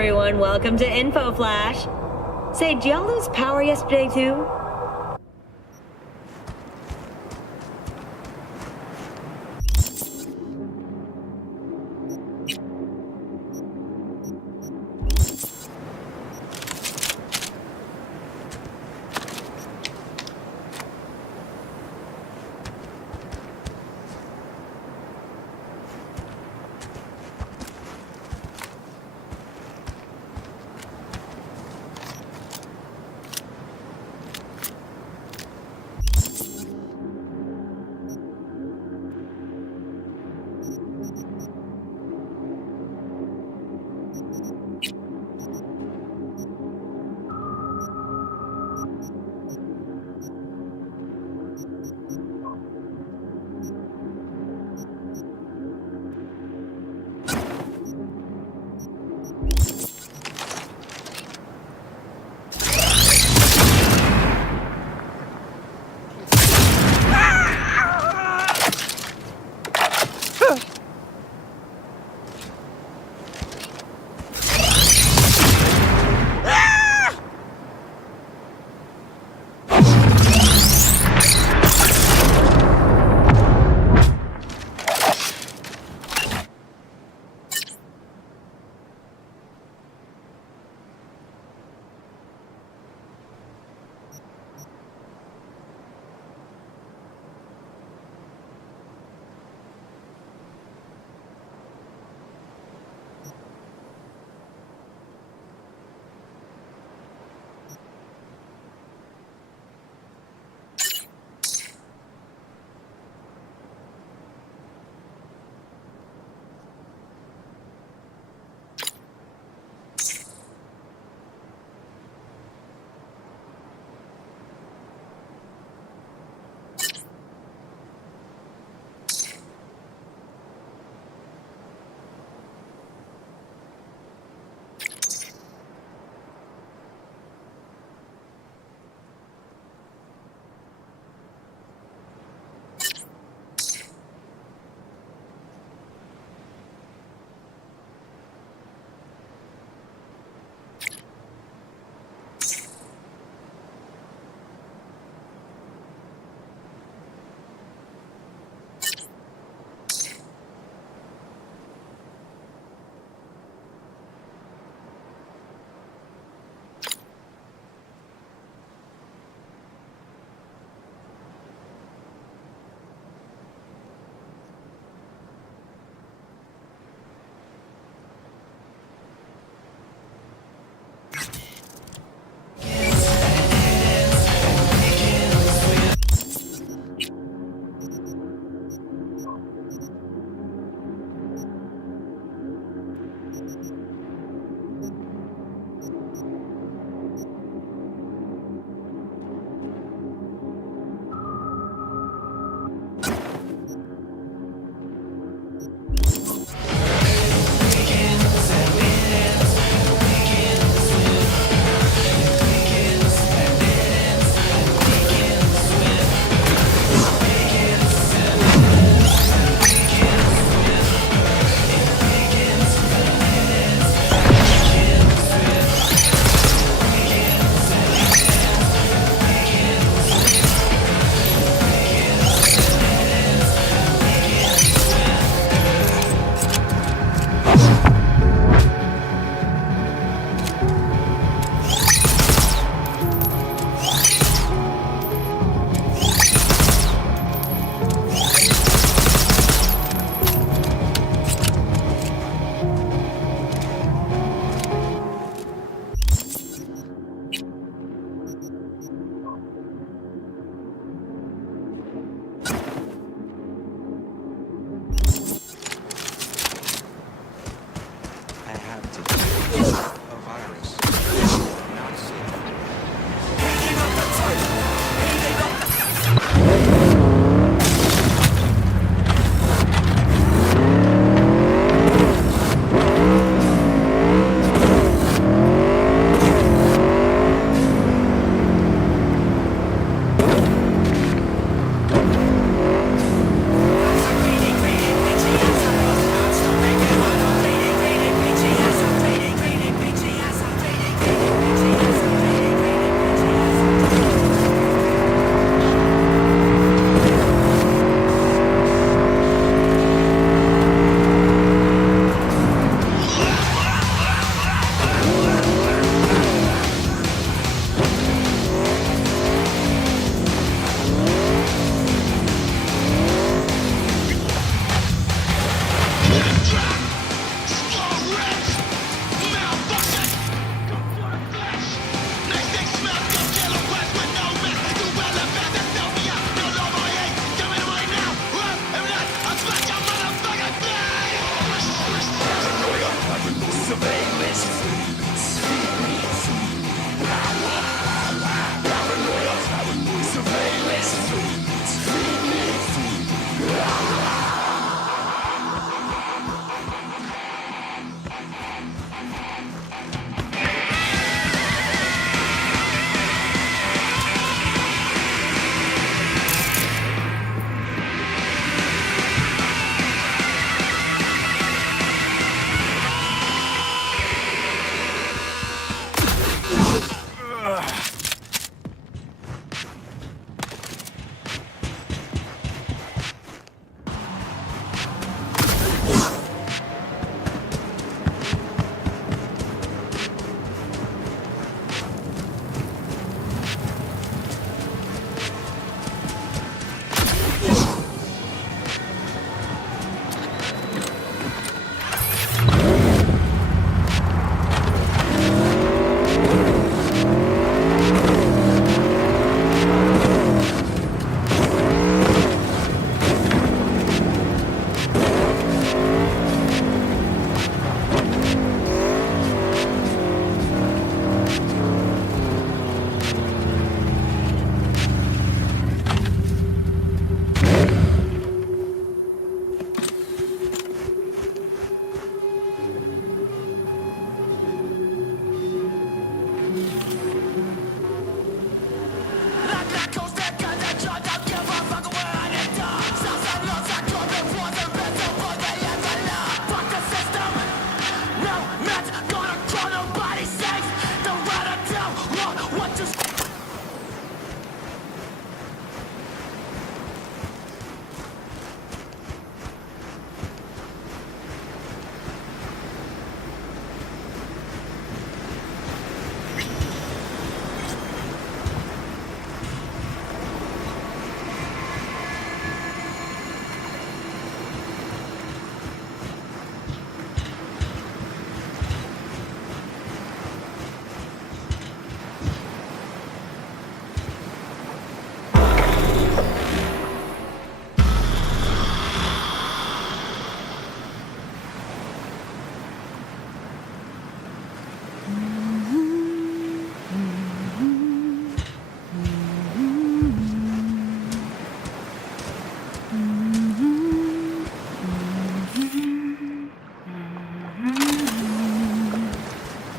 everyone, welcome to Info Flash. Say, did y'all lose power yesterday too?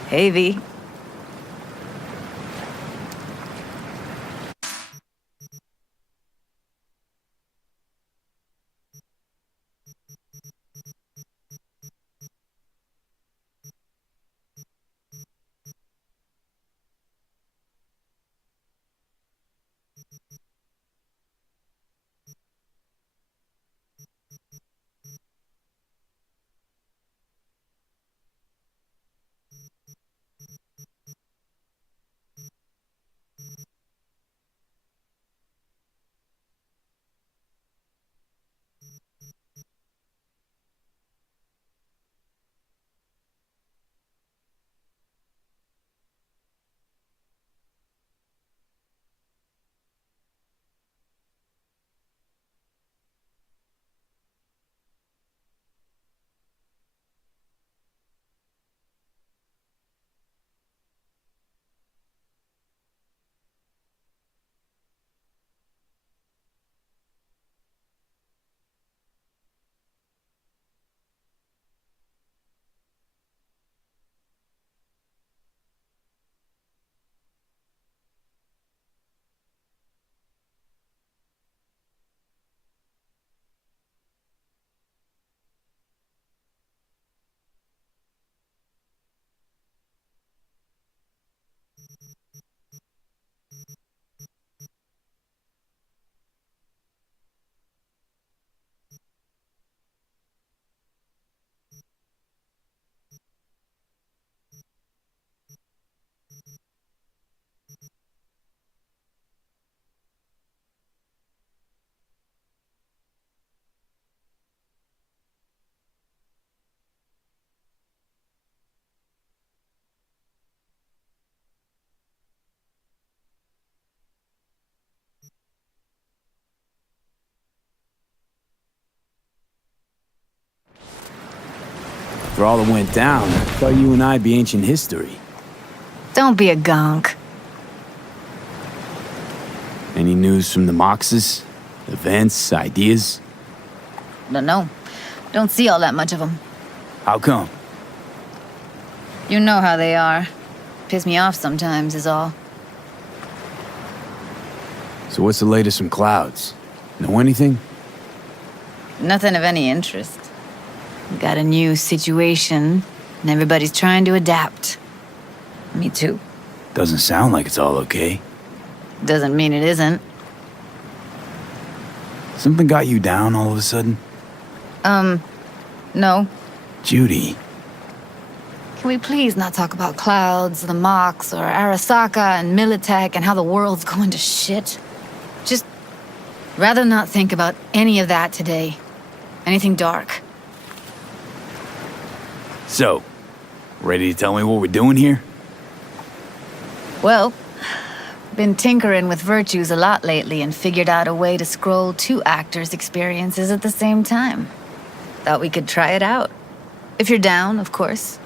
Hey, V. For all that went down, I thought you and I'd be ancient history. Don't be a gonk. Any news from the Moxes? Events, ideas? No. Don't see all that much of them. How come? You know how they are. Piss me off sometimes is all. So what's the latest from Clouds? Know anything? Nothing of any interest. We got a new situation, and everybody's trying to adapt. Me too. Doesn't sound like it's all okay. Doesn't mean it isn't. Something got you down all of a sudden? No. Judy. Can we please not talk about Clouds, the Mox, or Arasaka and Militech and how the world's going to shit? Just rather not think about any of that today. Anything dark. So, ready to tell me what we're doing here? Well, been tinkering with virtues a lot lately and figured out a way to scroll two actors' experiences at the same time. Thought we could try it out. If you're down, of course.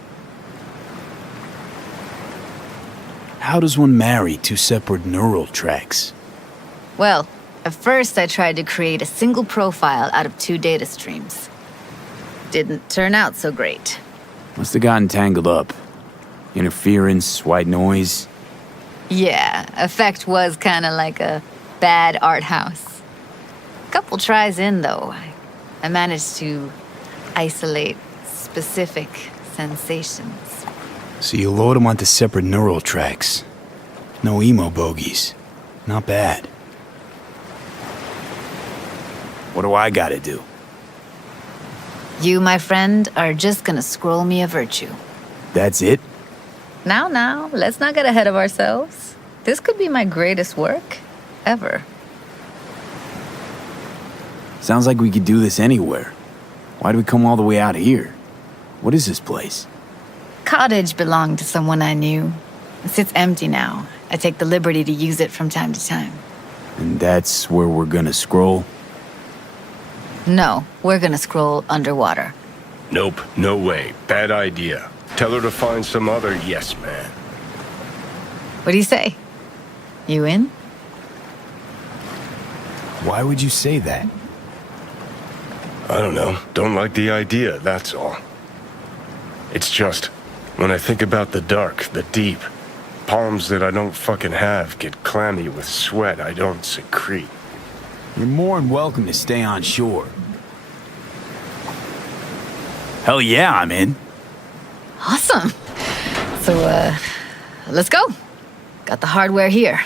How does one marry two separate neural tracks? Well, at first I tried to create a single profile out of two data streams. Didn't turn out so great. Must have gotten tangled up. Interference, white noise. Yeah, effect was kinda like a bad art house. Couple tries in, though, I managed to isolate specific sensations. So you load them onto separate neural tracks. No emo bogies. Not bad. What do I gotta do? You, my friend, are just gonna scroll me a virtue. That's it? Now, let's not get ahead of ourselves. This could be my greatest work ever. Sounds like we could do this anywhere. Why do we come all the way out here? What is this place? Cottage belonged to someone I knew. It sits empty now. I take the liberty to use it from time to time. And that's where we're gonna scroll? No, we're gonna scroll underwater. Nope, no way. Bad idea. Tell her to find some other yes man. What do you say? You in? Why would you say that? I don't know. Don't like the idea, that's all. It's just, when I think about the dark, the deep, palms that I don't fucking have get clammy with sweat I don't secrete. You're more than welcome to stay on shore. Hell yeah, I'm in. Awesome. So, let's go. Got the hardware here.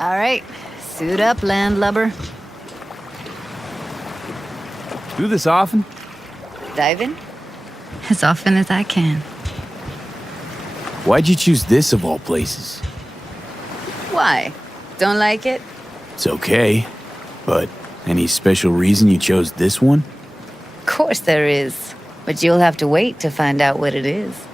All right, suit up, landlubber. Do this often? Dive in? As often as I can. Why'd you choose this of all places? Why? Don't like it? It's okay, but any special reason you chose this one? Of course there is, but you'll have to wait to find out what it is.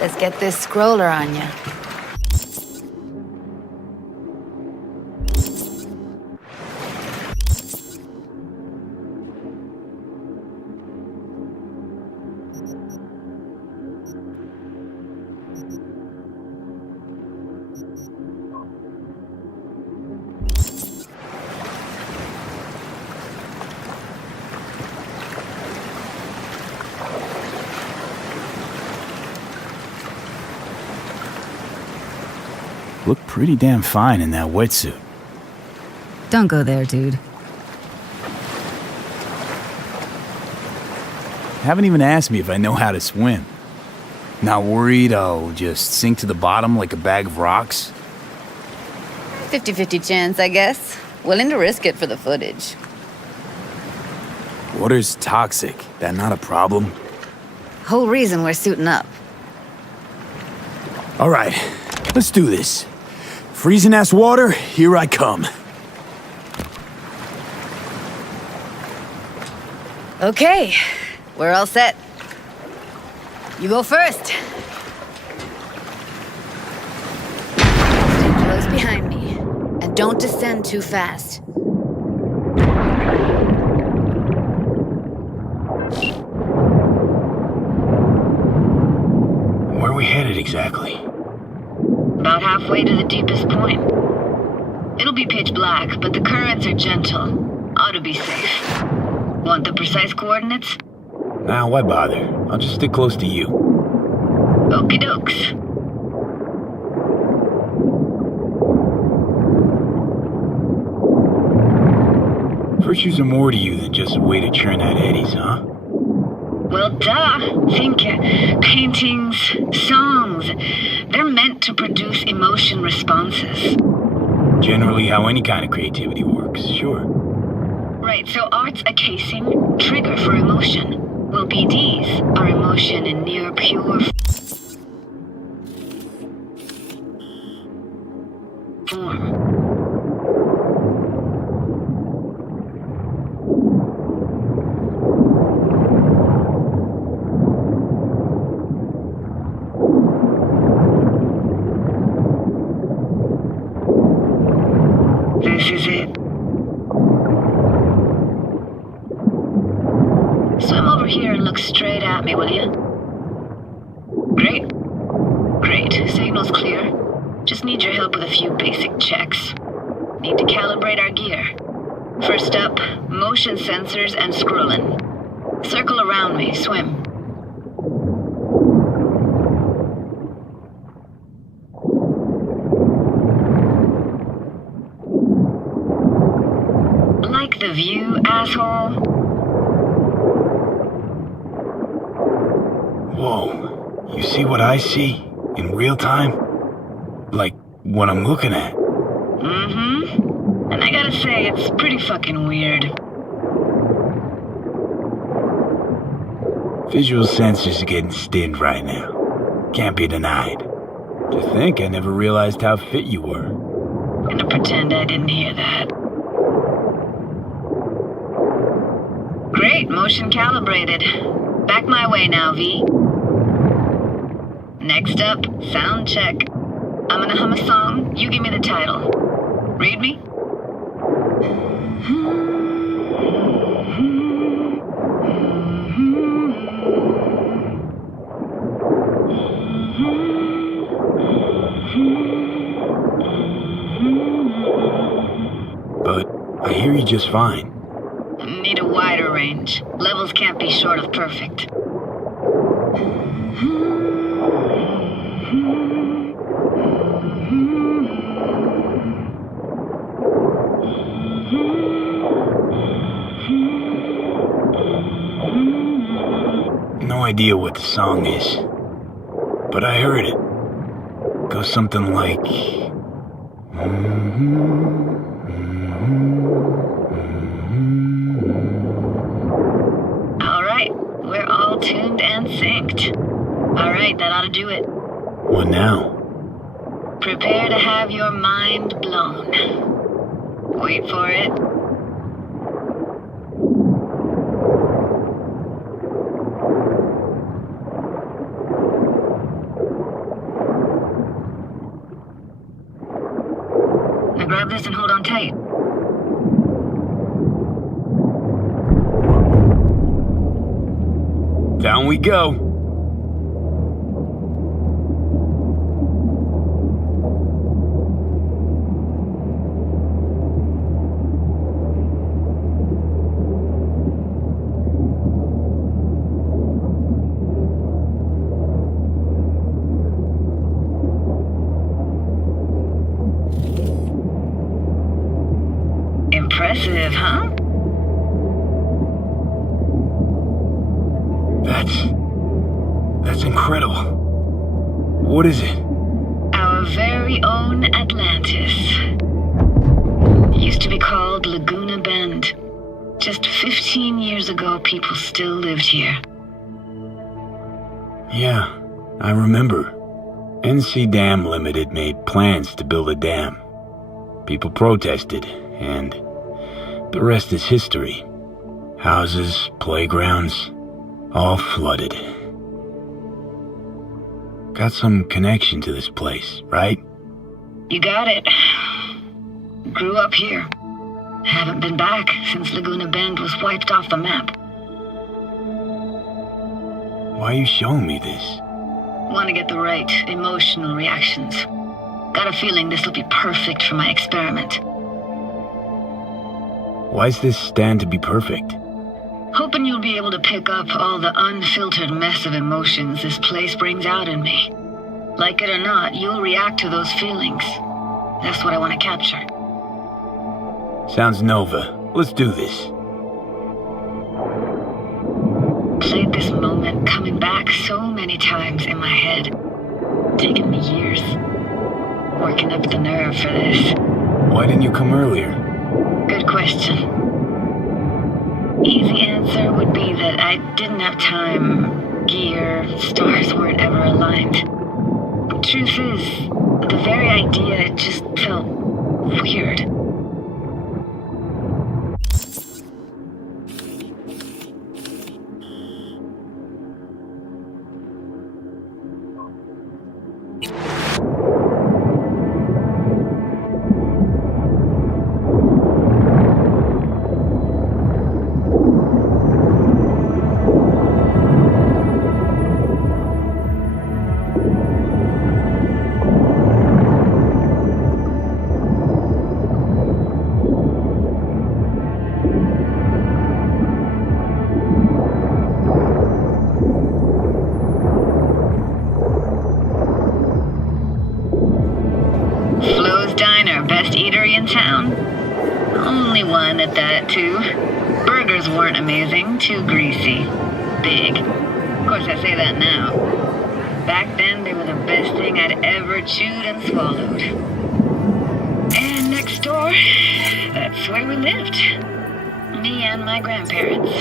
Let's get this scroller on ya. Look pretty damn fine in that wetsuit. Don't go there, dude. Haven't even asked me if I know how to swim. Not worried I'll just sink to the bottom like a bag of rocks? 50-50 chance, I guess. Willing to risk it for the footage. Water's toxic. That not a problem? Whole reason we're suiting up. All right, let's do this. Freezing ass water, here I come. Okay, we're all set. You go first. Stay close behind me, and don't descend too fast. Where are we headed exactly? About halfway to the deepest point. It'll be pitch black, but the currents are gentle. Ought to be safe. Want the precise coordinates? Nah, why bother? I'll just stick close to you. Okie dokes. Virtues are more to you than just a way to churn out eddies, huh? Well, duh. Think paintings, songs. They're meant to produce emotion responses. Generally how any kind of creativity works, sure. Right, so art's a casing, trigger for emotion. Well, BDs are emotion in near pure form. This is it. Swim over here and look straight at me, will you? Great. Great. Signal's clear. Just need your help with a few basic checks. Need to calibrate our gear. First up, motion sensors and scrolling. Circle around me, swim. Like the view, asshole? Whoa, you see what I see in real time? Like what I'm looking at. Mm-hmm. And I gotta say, it's pretty fucking weird. Visual sensors are getting stinned right now. Can't be denied. To think I never realized how fit you were. Gonna pretend I didn't hear that. Great, motion calibrated. Back my way now, V. Next up, sound check. I'm gonna hum a song, you give me the title. Read me? But I hear you just fine. Need a wider range. Levels can't be short of perfect. No idea what the song is, but I heard it. Goes something like... Alright, we're all tuned and synced. Alright, that ought to do it. What now? Prepare to have your mind blown. Wait for it. Now grab this and hold on tight. Down we go. Impressive, huh? That's incredible. What is it? Our very own Atlantis. Used to be called Laguna Bend. Just 15 years ago, people still lived here. Yeah, I remember. NC Dam Limited made plans to build a dam. People protested, and the rest is history. Houses, playgrounds, all flooded. Got some connection to this place, right? You got it. Grew up here. Haven't been back since Laguna Bend was wiped off the map. Why are you showing me this? Want to get the right emotional reactions. Got a feeling this will be perfect for my experiment. Why's this stand to be perfect? Hoping you'll be able to pick up all the unfiltered mess of emotions this place brings out in me. Like it or not, you'll react to those feelings. That's what I want to capture. Sounds Nova. Let's do this. Played this moment coming back so many times in my head. Taken me years. Working up the nerve for this. Why didn't you come earlier? Good question. Easy answer would be that I didn't have time. Gear, stars weren't ever aligned. Truth is, the very idea just felt weird. get that, too. Burgers weren't amazing, too greasy. Big. Of course, I say that now. Back then, they were the best thing I'd ever chewed and swallowed. And next door, that's where we lived. Me and my grandparents.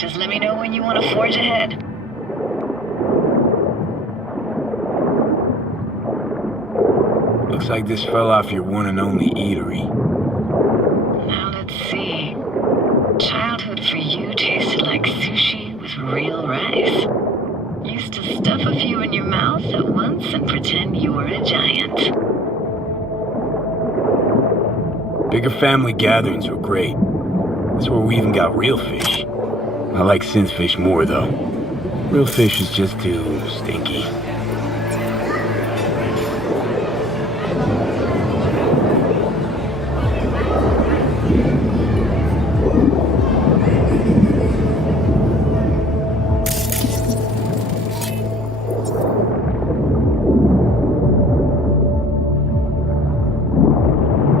Just let me know when you want to forge ahead. Looks like this fell off your one and only eatery. Now let's see. Childhood for you tasted like sushi with real rice. Used to stuff a few in your mouth at once and pretend you were a giant. Bigger family gatherings were great. That's where we even got real fish. I like synth fish more, though. Real fish is just too stinky.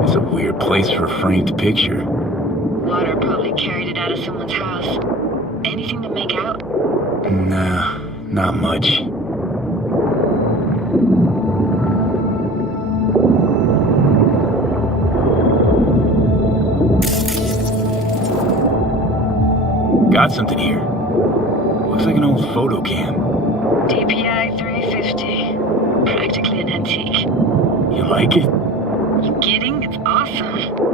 It's a weird place for a framed picture. Water probably carried it out of someone's house. Anything to make out? Nah, not much. Got something here. Looks like an old photo cam. DPI 350. Practically an antique. You like it? You kidding? It's awesome.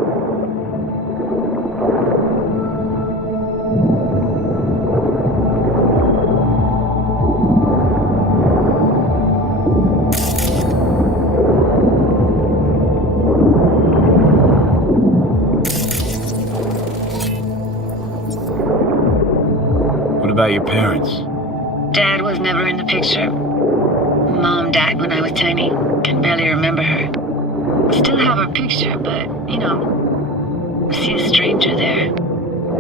What about your parents? Dad was never in the picture. Mom died when I was tiny. Can barely remember her. Still have her picture, but, you know, see a stranger there.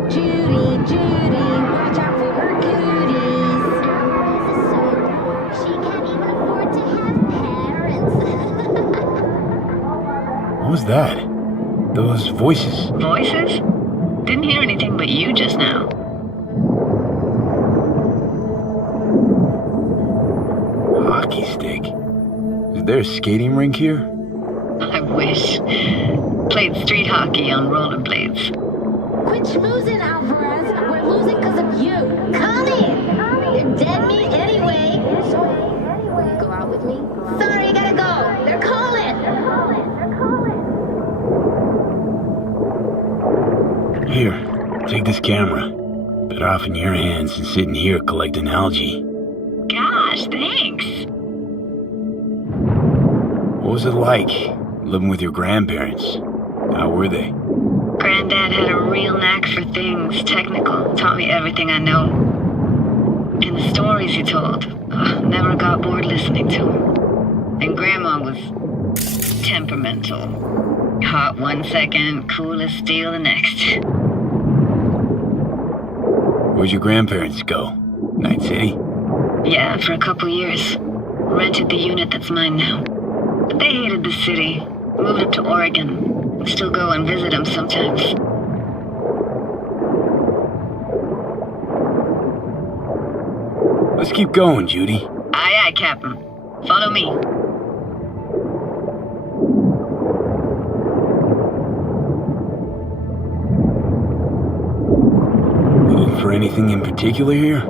Judy, Judy, watch out for her cooties. She can't even afford to have parents. What was that? Those voices. Voices? Didn't hear anything but you just now. Hockey stick. Is there a skating rink here? I wish. Played street hockey on rollerblades. Quit schmoozing, Alvarez. We're losing because of you. Come in. They're dead meat anyway. Go out with me? Sorry, gotta go. They're calling. Here, take this camera. Better off in your hands than sitting here collecting algae. Gosh, thanks. What was it like, living with your grandparents? How were they? Granddad had a real knack for things technical. Taught me everything I know. And the stories he told, never got bored listening to him. And Grandma was temperamental. Hot one second, cool as steel the next. Where'd your grandparents go? Night City? Yeah, for a couple years. Rented the unit that's mine now. But they hated the city. Moved up to Oregon. We still go and visit them sometimes. Let's keep going, Judy. Aye, aye, Captain. Follow me. Looking for anything in particular here?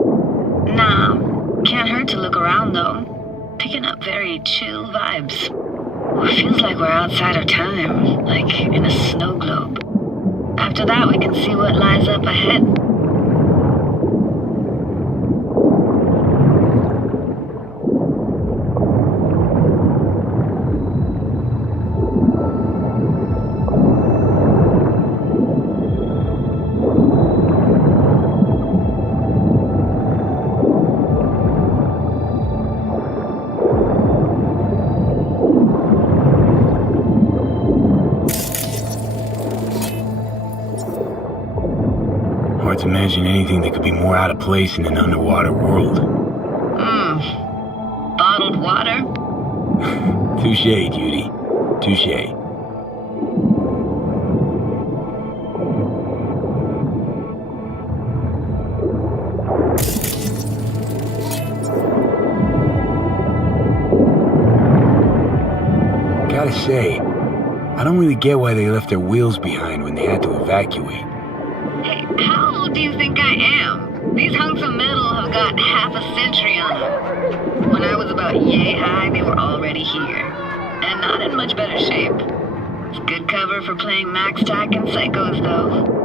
Nah, can't hurt to look around though. Picking up very chill vibes. Feels like we're outside our time, like in a snow globe. After that, we can see what lies up ahead. Hard to imagine anything that could be more out of place in an underwater world. Bottled water? Touché, Judy. Touché. gotta say, I don't really get why they left their wheels behind when they had to evacuate. Hey, how old do you think I am? These hunks of metal have got half a century on them. When I was about yay high, they were already here. And not in much better shape. It's good cover for playing Max Tack and Psychos, though.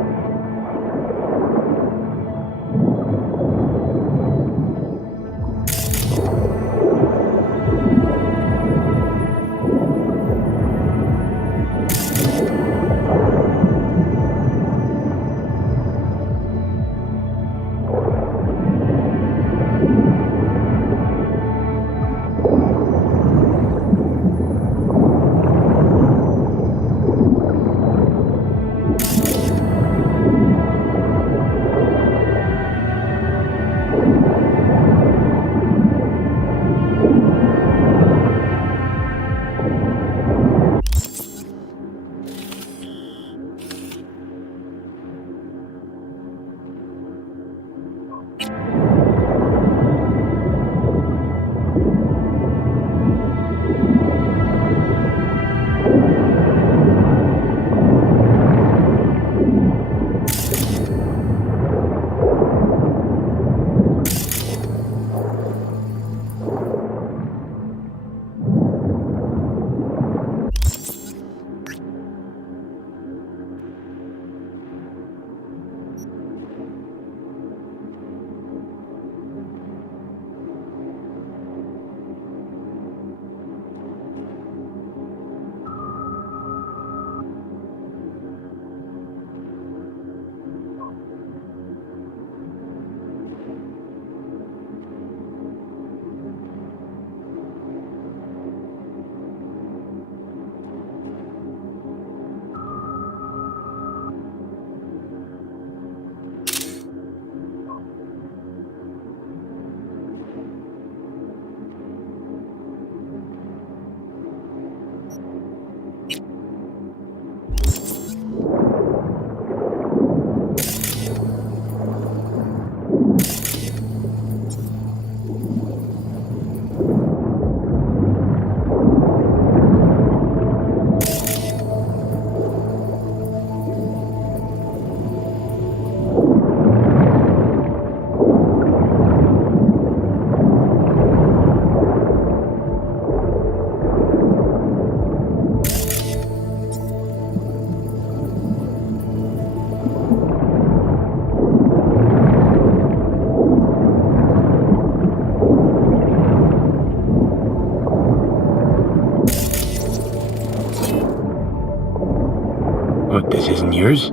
What, this isn't yours?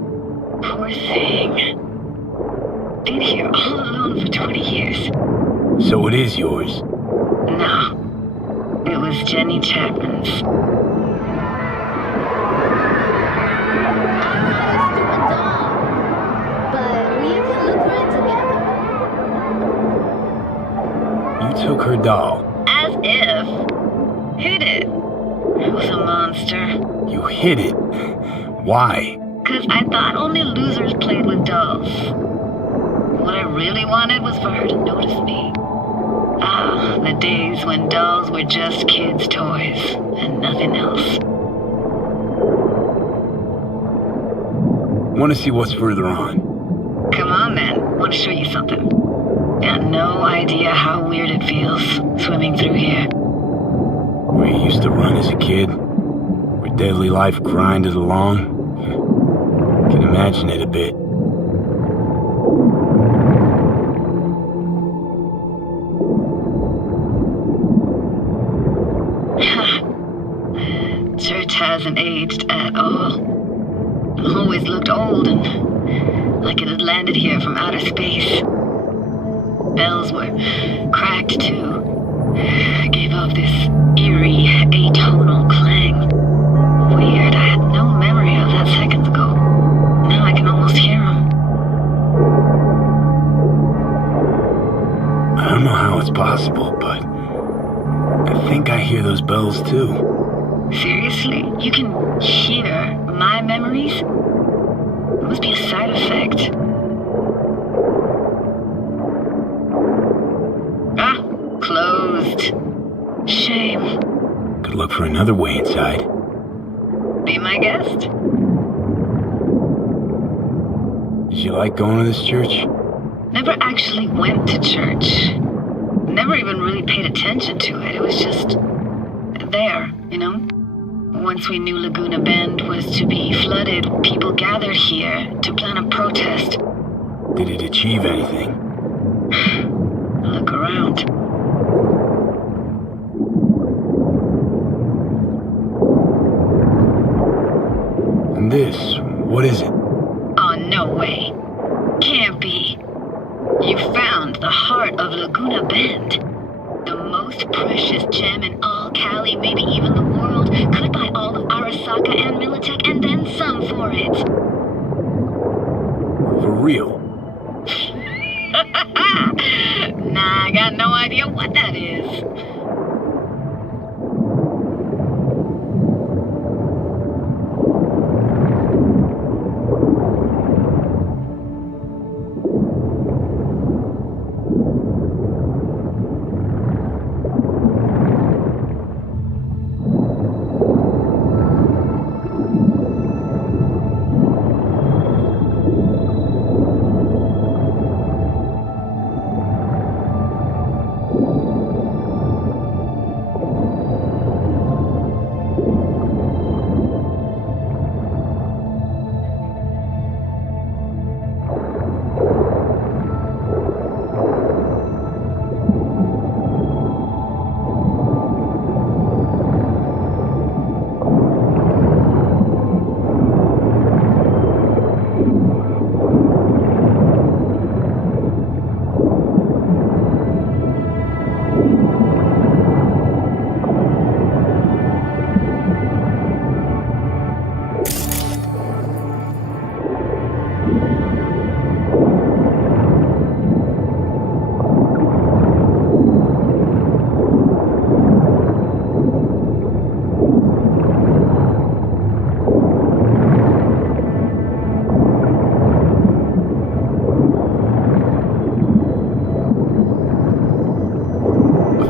Poor thing. Been here all alone for 20 years. So it is yours. No. It was Jenny Chapman's. You took her doll. As if. Hid it. I was a monster. You hid it. Why? 'Cause I thought only losers played with dolls. What I really wanted was for her to notice me. Ah, the days when dolls were just kids' toys and nothing else. Want to see what's further on? Come on then, want to show you something. Got no idea how weird it feels swimming through here. Where you used to run as a kid? Where daily life grinded along? Can imagine it a bit. Church hasn't aged at all. Always looked old and like it had landed here from outer space. Bells were cracked too. Gave off this eerie, atonal clang. Weird, I had no memory of that seconds ago. Now I can almost hear them. I don't know how it's possible, but I think I hear those bells too. Seriously? You can hear my memories? It must be a side effect. Ah, closed. Shame. Could look for another way inside. Be my guest. Did you like going to this church? Never actually went to church. Never even really paid attention to it. It was just there, you know? Once we knew Laguna Bend was to be flooded, people gathered here to plan a protest. Did it achieve anything? Look around. And this, what is it? Oh, no way. Can't be. You found the heart of Laguna Bend. The most precious gem in all Cali, maybe even the world, could buy all of Arasaka and Militech and then some for it. For real? Nah, I got no idea what that is.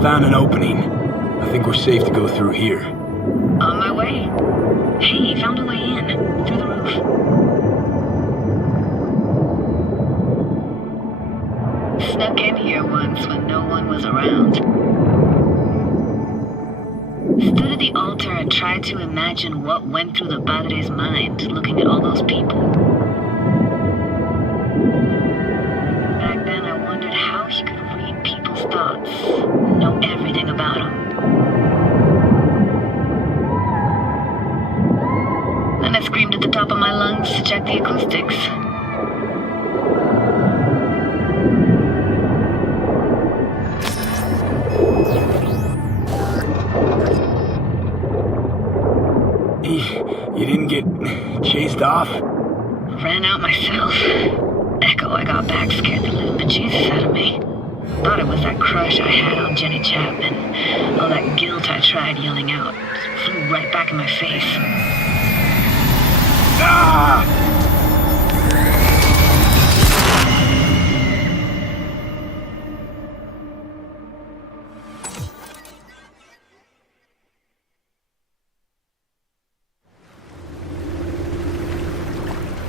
Found an opening. I think we're safe to go through here. On my way. Hey, found a way in. Through the roof. Snuck in here once when no one was around. Stood at the altar and tried to imagine what went through the padre's mind looking at all those people. Back then I wondered how he could read people's thoughts, know everything about them. Then I screamed at the top of my lungs to check the acoustics. You didn't get chased off? Ran out myself. Echo I got back scared the living bejesus out of me. Thought it was that crush I had on Jenny Chapman. All that guilt I tried yelling out flew right back in my face. Ah!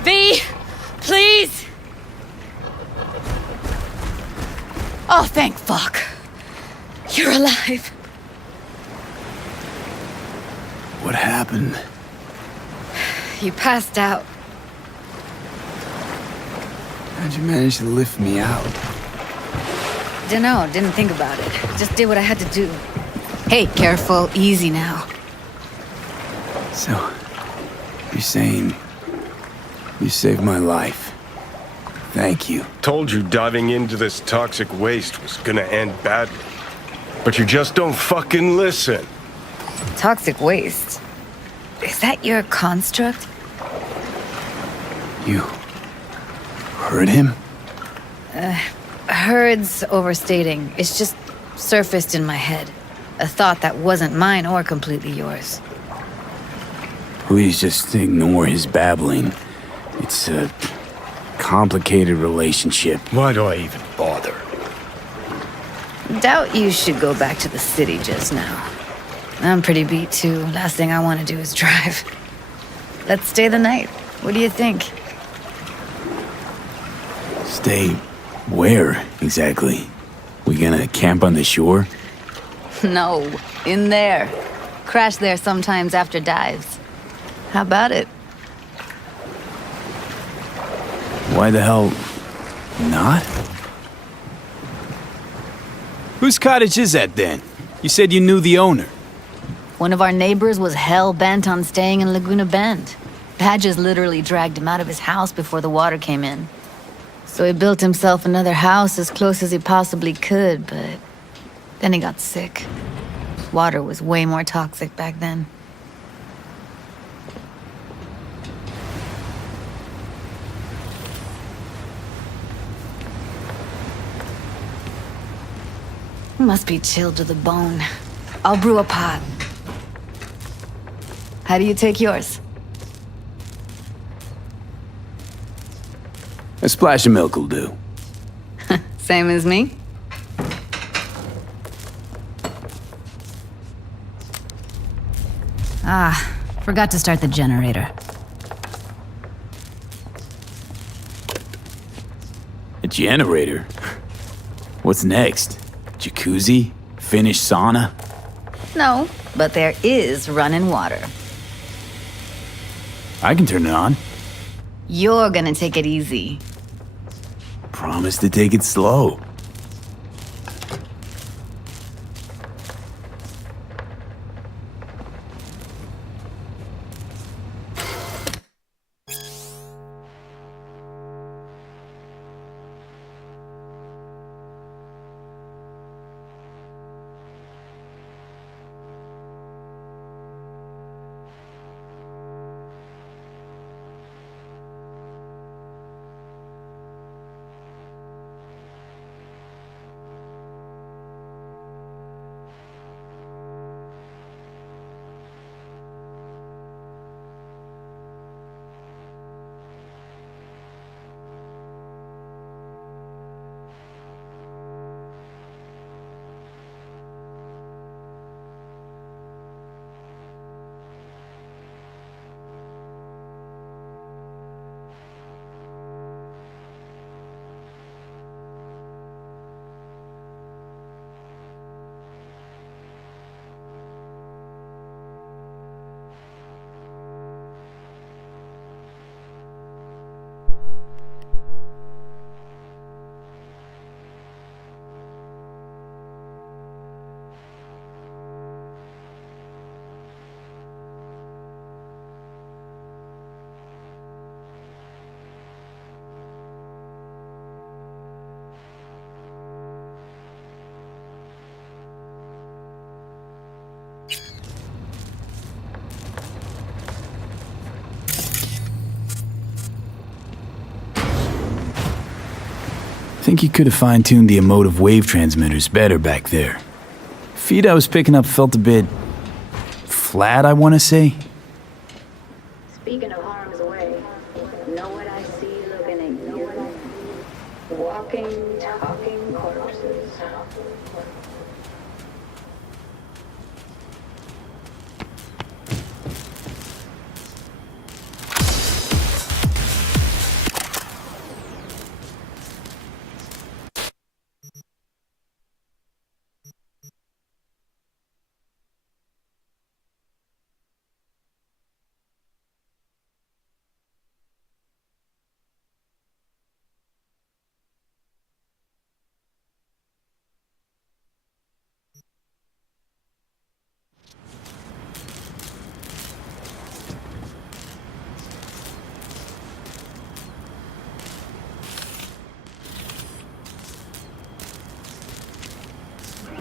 V! Please! Oh, thank fuck. You're alive. What happened? You passed out. How'd you manage to lift me out? Dunno, didn't think about it. Just did what I had to do. Hey, careful, easy now. So, you're saying you saved my life. Thank you. Told you diving into this toxic waste was gonna end badly. But you just don't fucking listen. Toxic waste. Is that your construct? You heard him? Heard's overstating. It's just surfaced in my head. A thought that wasn't mine or completely yours. Please just ignore his babbling. It's a complicated relationship. Why do I even bother? Doubt you should go back to the city just now. I'm pretty beat too. Last thing I want to do is drive. Let's stay the night. What do you think? Stay where, exactly? We gonna camp on the shore? No, in there. Crash there sometimes after dives. How about it? Why the hell not? Whose cottage is that then? You said you knew the owner. One of our neighbors was hell-bent on staying in Laguna Bend. Badges literally dragged him out of his house before the water came in. So he built himself another house as close as he possibly could, but then he got sick. Water was way more toxic back then. Must be chilled to the bone. I'll brew a pot. How do you take yours? A splash of milk will do. Same as me? Ah, forgot to start the generator. A generator? What's next? Jacuzzi? Finnish sauna? No, but there is running water. I can turn it on. You're gonna take it easy. Promise to take it slow. Think you could have fine-tuned the emotive wave transmitters better back there. Feed I was picking up felt a bit flat, I want to say. Speaking of harm's way, know what I see looking at you? Walking, talking corpses.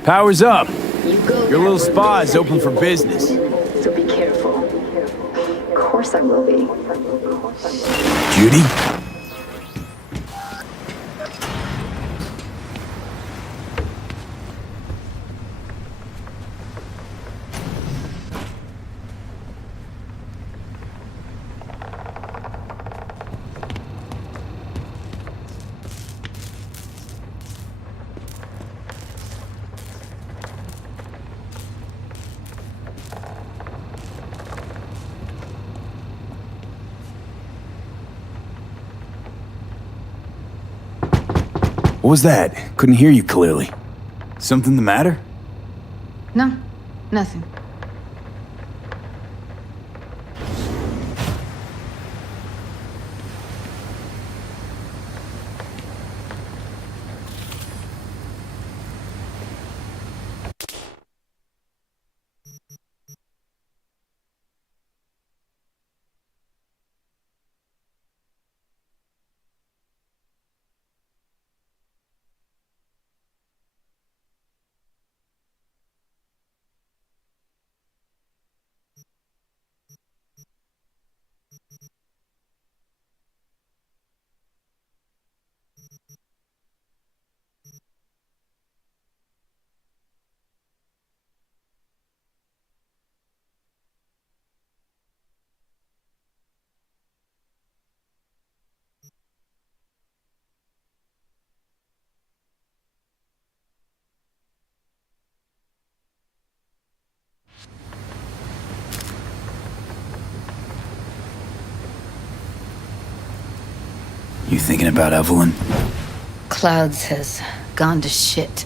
Power's up. You go Your little there. spa is open for business. So be careful. Of course I will be. Judy? What was that? Couldn't hear you clearly. Something the matter? No, nothing. You thinking about Evelyn? Clouds has gone to shit.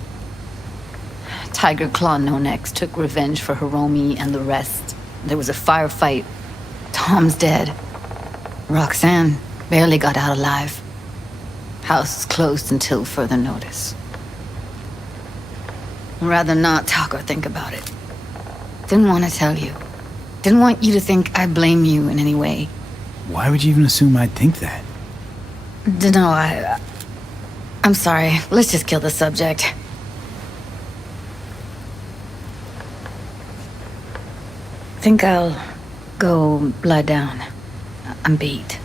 Tiger Claw No Next took revenge for Hiromi and the rest. There was a firefight. Tom's dead. Roxanne barely got out alive. House is closed until further notice. I'd rather not talk or think about it. Didn't want to tell you. Didn't want you to think I blame you in any way. Why would you even assume I'd think that? Dunno, I'm sorry. Let's just kill the subject. Think I'll go lie down. I'm beat.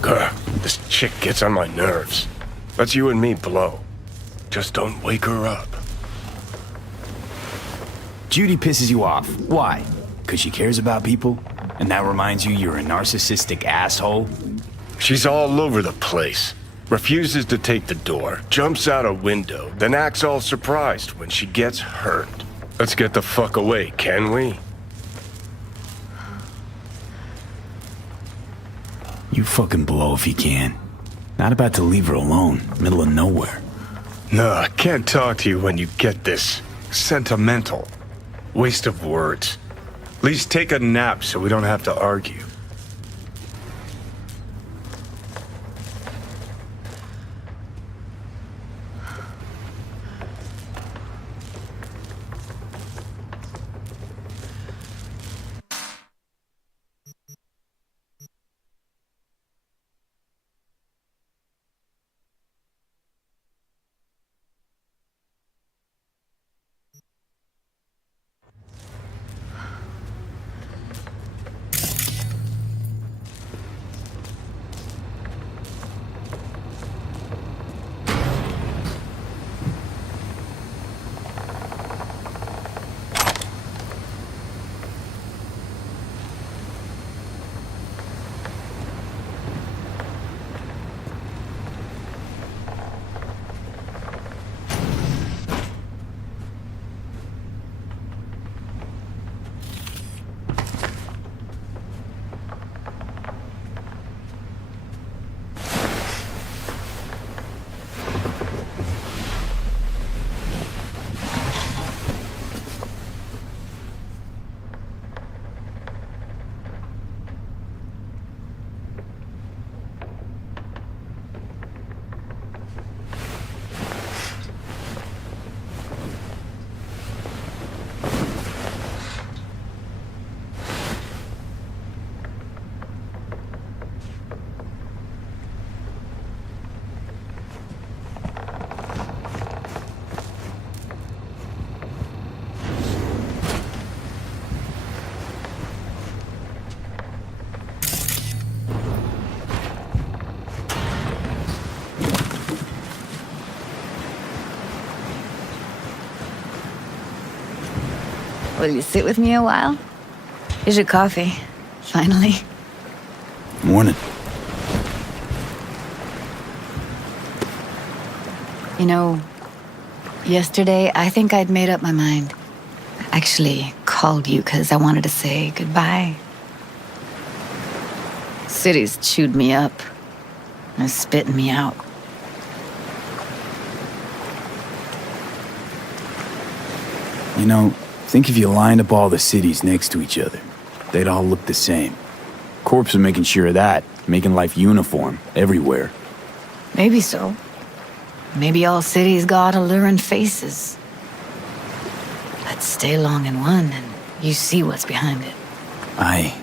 Grr, this chick gets on my nerves. Let's you and me blow. Just don't wake her up. Judy pisses you off. Why? Because she cares about people? And that reminds you you're a narcissistic asshole? She's all over the place. Refuses to take the door, jumps out a window, then acts all surprised when she gets hurt. Let's get the fuck away, can we? You fucking blow if you can. Not about to leave her alone, middle of nowhere. No, I can't talk to you when you get this sentimental. Waste of words. At least take a nap so we don't have to argue. Will you sit with me a while? Here's your coffee. Finally. Morning. You know, Yesterday, I think I'd made up my mind. Actually, called you because I wanted to say goodbye. City's chewed me up. And spitting me out. You know, think if you lined up all the cities next to each other, they'd all look the same. Corps are making sure of that, making life uniform everywhere. Maybe so. Maybe all cities got alluring faces. Let's stay long in one and you see what's behind it. I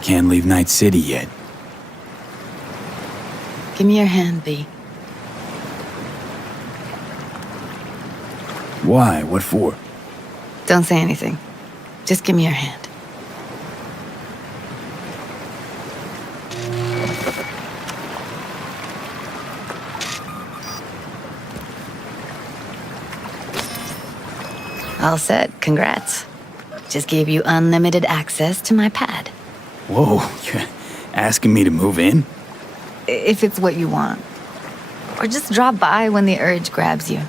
can't leave Night City yet. Give me your hand, B. Why? What for? Don't say anything. Just give me your hand. All set. Congrats. Just gave you unlimited access to my pad. Whoa, you're asking me to move in? If it's what you want. Or just drop by when the urge grabs you.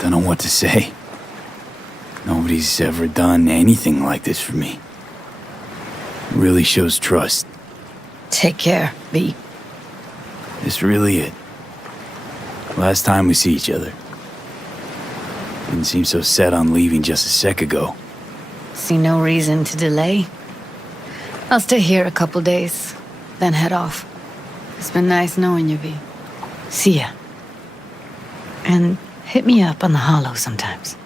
Don't know what to say. Nobody's ever done anything like this for me. It really shows trust. Take care, B. This really it. Last time we see each other. Didn't seem so set on leaving just a sec ago. See no reason to delay. I'll stay here a couple days, then head off. It's been nice knowing you, V. See ya. And hit me up on the holo sometimes.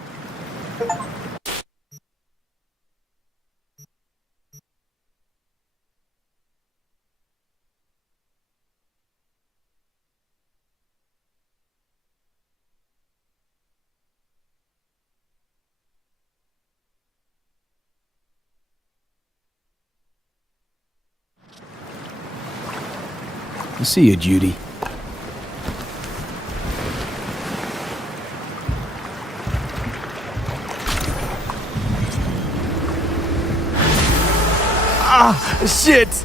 I'll see you, Judy. Ah, shit!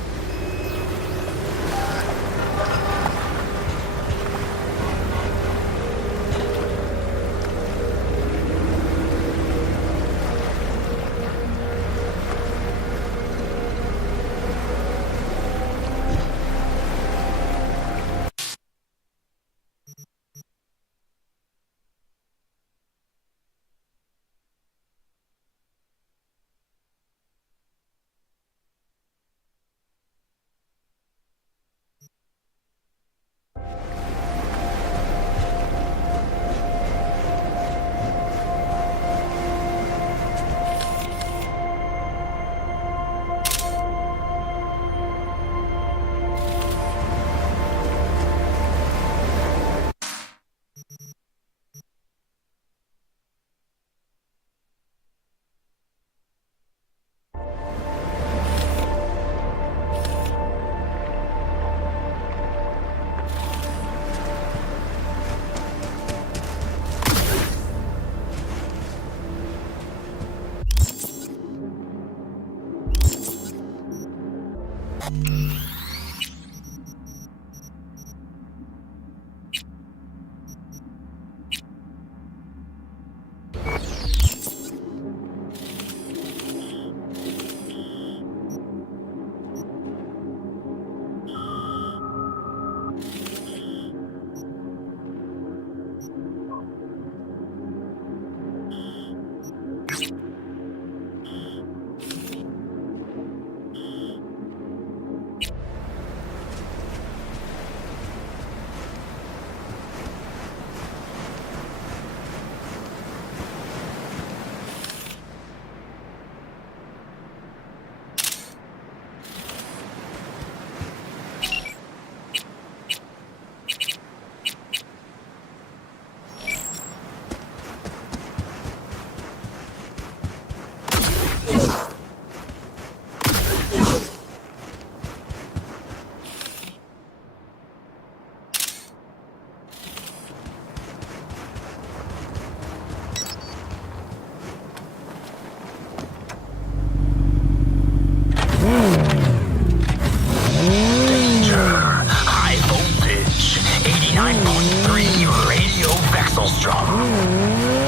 99.3 Radio Vexelstrom.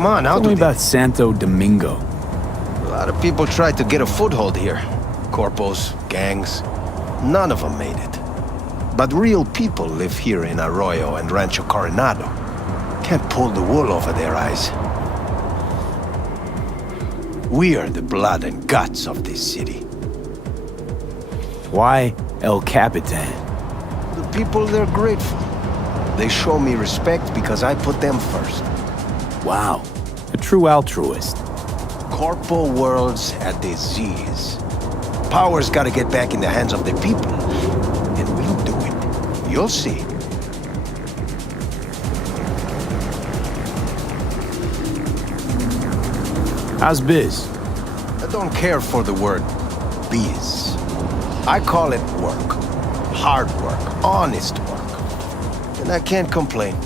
Come on, Tell me about Santo Domingo. A lot of people tried to get a foothold here. Corpos, gangs. None of them made it. But real people live here in Arroyo and Rancho Coronado. Can't pull the wool over their eyes. We are the blood and guts of this city. Why El Capitan? The people, they're grateful. They show me respect because I put them first. Wow, a true altruist. Corpo world's a disease. Power's gotta get back in the hands of the people. And we'll do it. You'll see. How's biz? I don't care for the word biz. I call it work. Hard work. Honest work. And I can't complain.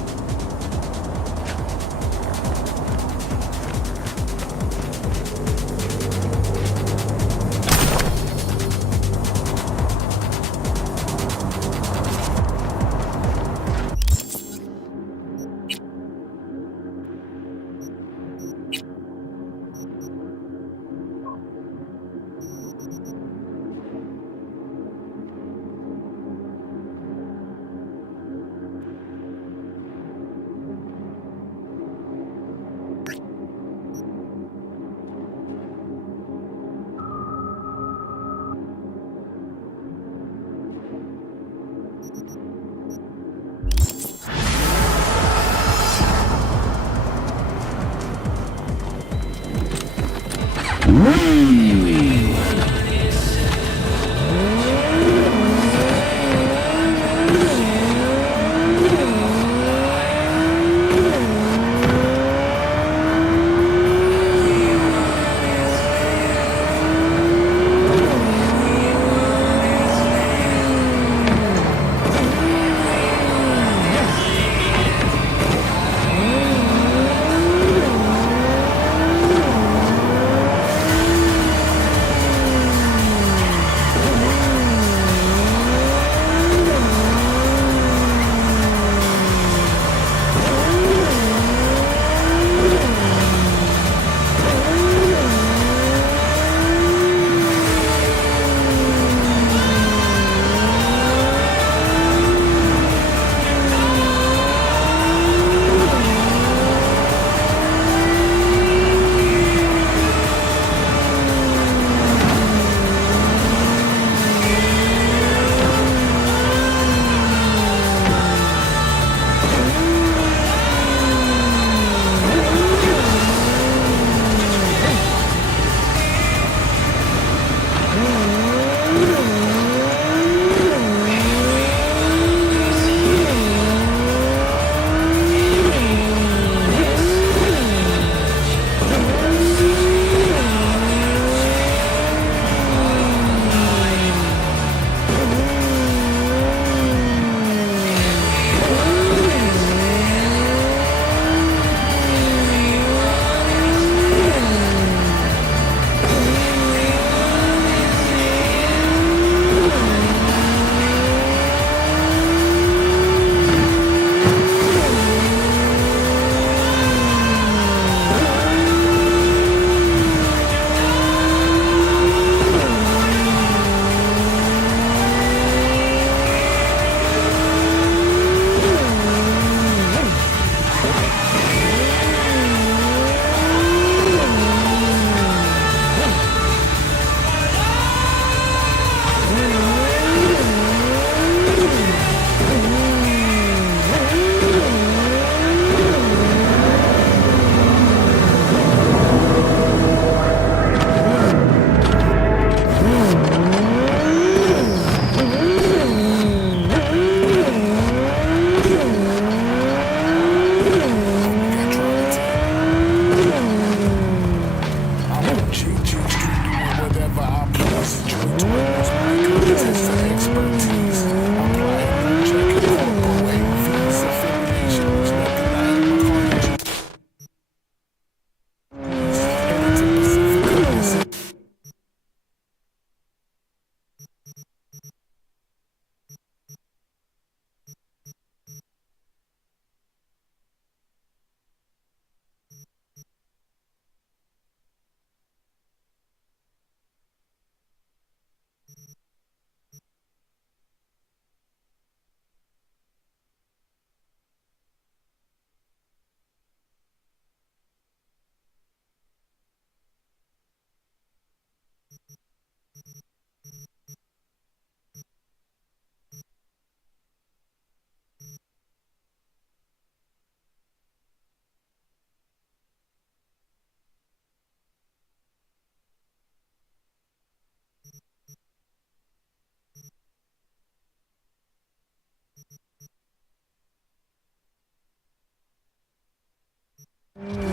Thank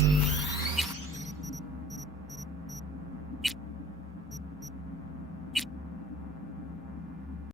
you.